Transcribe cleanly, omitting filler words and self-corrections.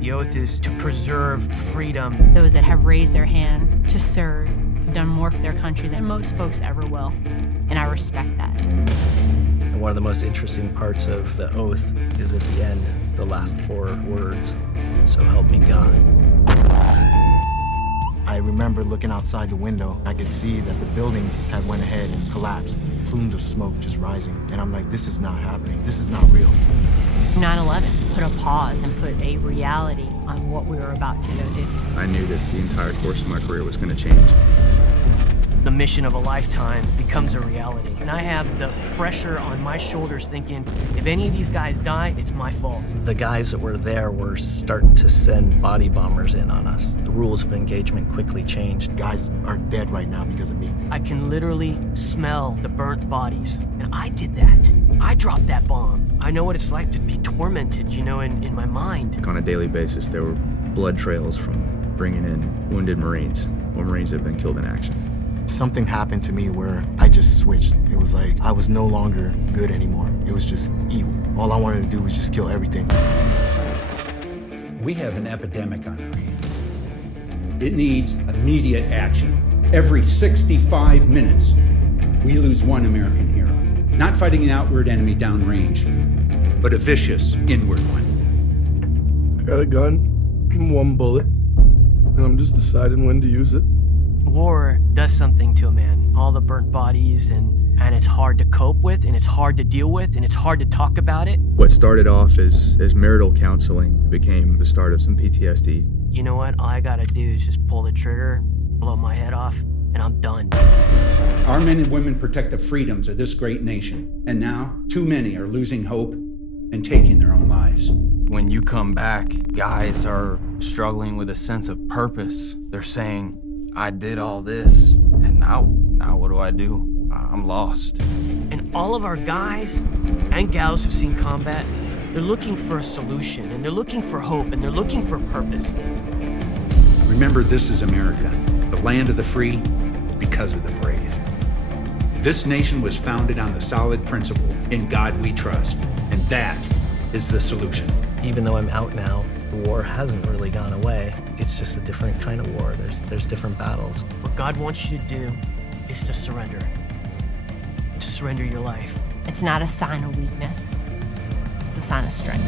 The oath is to preserve freedom. Those that have raised their hand to serve have done more for their country than most folks ever will, and I respect that. And one of the most interesting parts of the oath is at the end, the last 4 words, "So help me God." I remember looking outside the window. I could see that the buildings had went ahead and collapsed. Plumes of smoke just rising. And I'm like, this is not happening. This is not real. 9/11 put a pause and put a reality on what we were about to go do. I knew that the entire course of my career was going to change. The mission of a lifetime becomes a reality. And I have the pressure on my shoulders thinking, if any of these guys die, it's my fault. The guys that were there were starting to send body bombers in on us. The rules of engagement quickly changed. Guys are dead right now because of me. I can literally smell the burnt bodies. And I did that. I dropped that bomb. I know what it's like to be tormented, you know, in my mind. On a daily basis, there were blood trails from bringing in wounded Marines or Marines that had been killed in action. Something happened to me where I just switched. It was like I was no longer good anymore. It was just evil. All I wanted to do was just kill everything. We have an epidemic on our hands. It needs immediate action. Every 65 minutes, we lose one American hero. Not fighting an outward enemy downrange, but a vicious inward one. I got a gun, 1 bullet, and I'm just deciding when to use it. War does something to a man. All the burnt bodies, and it's hard to cope with, and it's hard to deal with, and it's hard to talk about it. What started off as marital counseling became the start of some PTSD. You know what? All I gotta do is just pull the trigger, blow my head off, and I'm done. Our men and women protect the freedoms of this great nation, and now too many are losing hope and taking their own lives. When you come back, guys are struggling with a sense of purpose. They're saying, I did all this, and now what do I do? I'm lost. And all of our guys and gals who've seen combat, they're looking for a solution, and they're looking for hope, and they're looking for purpose. Remember, this is America, the land of the free, because of the brave. This nation was founded on the solid principle, in God we trust, and that is the solution. Even though I'm out now, the war hasn't really gone away. It's just a different kind of war. There's different battles. What God wants you to do is to surrender. To surrender your life. It's not a sign of weakness. It's a sign of strength.